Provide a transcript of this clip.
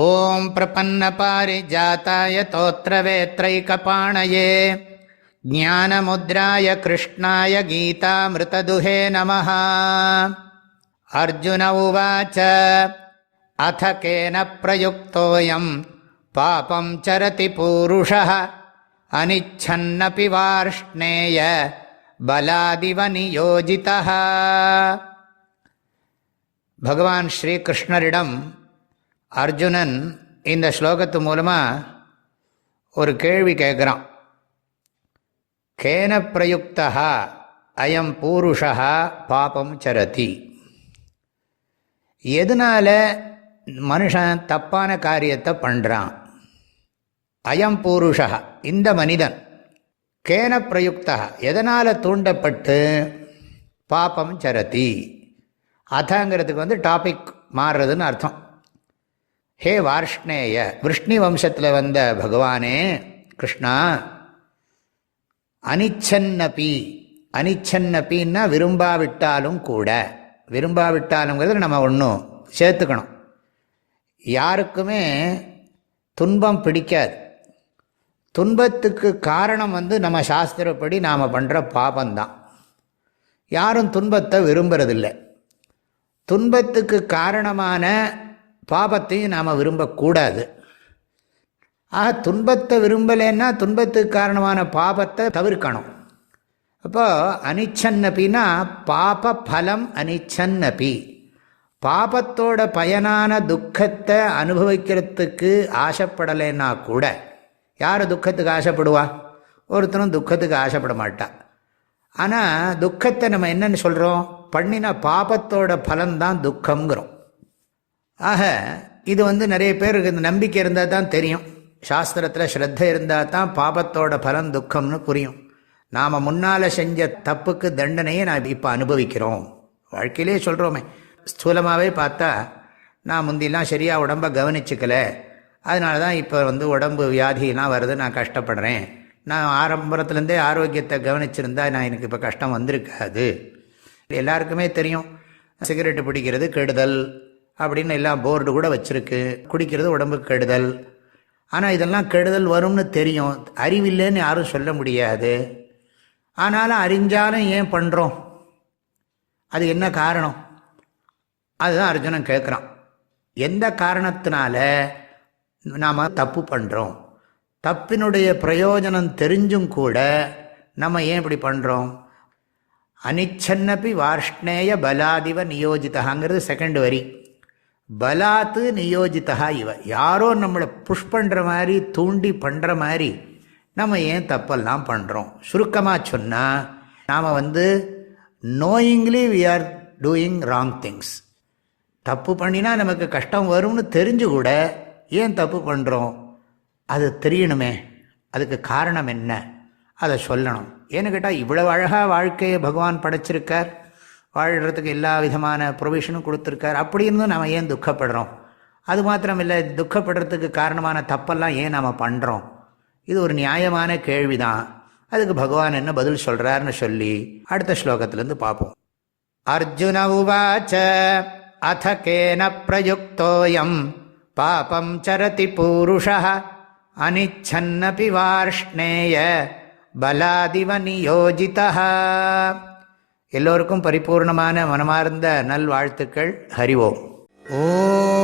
ஓம் பிரபன்னபாரிஜாதாய தோத்ரவேத்ரைகபாணயே ஞானமுத்ராய கிருஷ்ணாய கீதாமிருததுஹே நமः. அர்ஜுன உவாச்ச அத கேன பிரயுக்தோயம் பாபம் சரதி பூருஷः அனிச்சன்னபி வார்ஷ்ணேய பலாதிவ நியோஜிதः. பகவான் ஸ்ரீகிருஷ்ணரிடம் அர்ஜுனன் இந்த ஸ்லோகத்து மூலமாக ஒரு கேள்வி கேட்குறான். கேன பிரயுக்தா அயம் பூருஷா பாபம் சரதி. எதனால் மனுஷன் தப்பான காரியத்தை பண்ணுறான்? அயம் பூருஷா, இந்த மனிதன். கேன பிரயுக்தா, எதனால் தூண்டப்பட்டு பாபம் சரதி. அதங்கிறதுக்கு டாபிக் மாறுறதுன்னு அர்த்தம். ஹே வார்ஷ்ணேய, விஷ்ணு வம்சத்தில் வந்த பகவானே கிருஷ்ணா, அனிச்சன்னபி, அனிச்சன்னபின்னா விரும்பாவிட்டாலும் கூட, விரும்பாவிட்டாலுங்கிறது நம்ம ஒன்றும் சேர்த்துக்கணும். யாருக்குமே துன்பம் பிடிக்காது. துன்பத்துக்கு காரணம் நம்ம சாஸ்திரப்படி நாம் பண்ணுற பாபந்தான். யாரும் துன்பத்தை விரும்புறதில்லை. துன்பத்துக்கு காரணமான பாபத்தையும் நாம் விரும்பக்கூடாது. ஆக துன்பத்தை விரும்பலைன்னா துன்பத்துக்கு காரணமான பாபத்தை தவிர்க்கணும். அப்போ அனிச்சன்னபின்னா பாப பலம் அனிச்சன்னபி. பாபத்தோட பயனான துக்கத்தை அனுபவிக்கிறதுக்கு ஆசைப்படலைன்னா கூட, யார் துக்கத்துக்கு ஆசைப்படுவா? ஒருத்தரும் துக்கத்துக்கு ஆசைப்பட மாட்டா. ஆனால் துக்கத்தை நம்ம என்னன்னு சொல்கிறோம்? பண்ணின பாபத்தோட பலன்தான் துக்கங்கிறோம். ஆக இது நிறைய பேருக்கு இந்த நம்பிக்கை இருந்தால் தான் தெரியும். சாஸ்திரத்தில் ஸ்ரத்தை இருந்தால் தான் பாபத்தோட பலன் துக்கம்னு புரியும். நாம் முன்னால் செஞ்ச தப்புக்கு தண்டனையை நான் இப்போ அனுபவிக்கிறோம். வாழ்க்கையிலே சொல்கிறோமே, ஸ்தூலமாகவே பார்த்தா நான் முந்திலாம் சரியாக உடம்பை கவனிச்சிக்கலை, அதனால தான் இப்போ உடம்பு வியாதிலாம் வருது, நான் கஷ்டப்படுறேன். நான் ஆரம்பத்துலேருந்தே ஆரோக்கியத்தை கவனிச்சிருந்தா நான் எனக்கு இப்போ கஷ்டம் வந்திருக்காது. எல்லாருக்குமே தெரியும், சிகரெட்டு பிடிக்கிறது கெடுதல் அப்படின்னு எல்லாம் போர்டு கூட வச்சுருக்கு. குடிக்கிறது உடம்புக்கு கெடுதல். ஆனால் இதெல்லாம் கெடுதல் வரும்னு தெரியும். அறிவில்லைன்னு யாரும் சொல்ல முடியாது. ஆனாலும் அறிஞ்சாலும் ஏன் பண்ணுறோம்? அது என்ன காரணம்? அதுதான் அர்ஜுனன் கேட்குறான். எந்த காரணத்தினால நாம் தப்பு பண்ணுறோம்? தப்பினுடைய பிரயோஜனம் தெரிஞ்சும் கூட நம்ம ஏன் இப்படி பண்ணுறோம்? அனிச்சன்னபி வார்ஷ்ணேய பலாதிவ நியோஜிதாங்கிறது செகண்ட் வரி. பலாத்து நியோஜிதா இவ. யாரோ நம்மளை புஷ் பண்ணுற மாதிரி, தூண்டி பண்ணுற மாதிரி நம்ம ஏன் தப்பெல்லாம் பண்ணுறோம்? சுருக்கமாக சொன்னால், நாம் knowingly we are doing wrong things. தப்பு பண்ணினா நமக்கு கஷ்டம் வரும்னு தெரிஞ்சு கூட ஏன் தப்பு பண்ணுறோம்? அது தெரியணுமே. அதுக்கு காரணம் என்ன? அதை சொல்லணும். ஏன்னு கேட்டால், இவ்வளவு அழகாக வாழ்க்கையை பகவான் படைச்சிருக்கார், வாழ்கிறதுக்கு எல்லா விதமான ப்ரொவிஷனும் கொடுத்துருக்கார். அப்படி இருந்தும் நம்ம ஏன் துக்கப்படுறோம்? அது மாத்திரம் இல்லை, துக்கப்படுறதுக்கு காரணமான தப்பெல்லாம் ஏன் நாம் பண்ணுறோம்? இது ஒரு நியாயமான கேள்விதான். அதுக்கு பகவான் என்ன பதில் சொல்கிறார்னு சொல்லி அடுத்த ஸ்லோகத்திலேருந்து பார்ப்போம். அர்ஜுன உவாச்ச அத கேன பிரயுக்தோயம் பாபம் சரதி பூருஷः அனிச்சன்னபி வார்ஷ்ணேய பலாதிவ நியோஜிதः. எல்லோருக்கும் பரிபூர்ணமான மனமார்ந்த நல்வாழ்த்துக்கள். ஹரி ஓம். ஓம்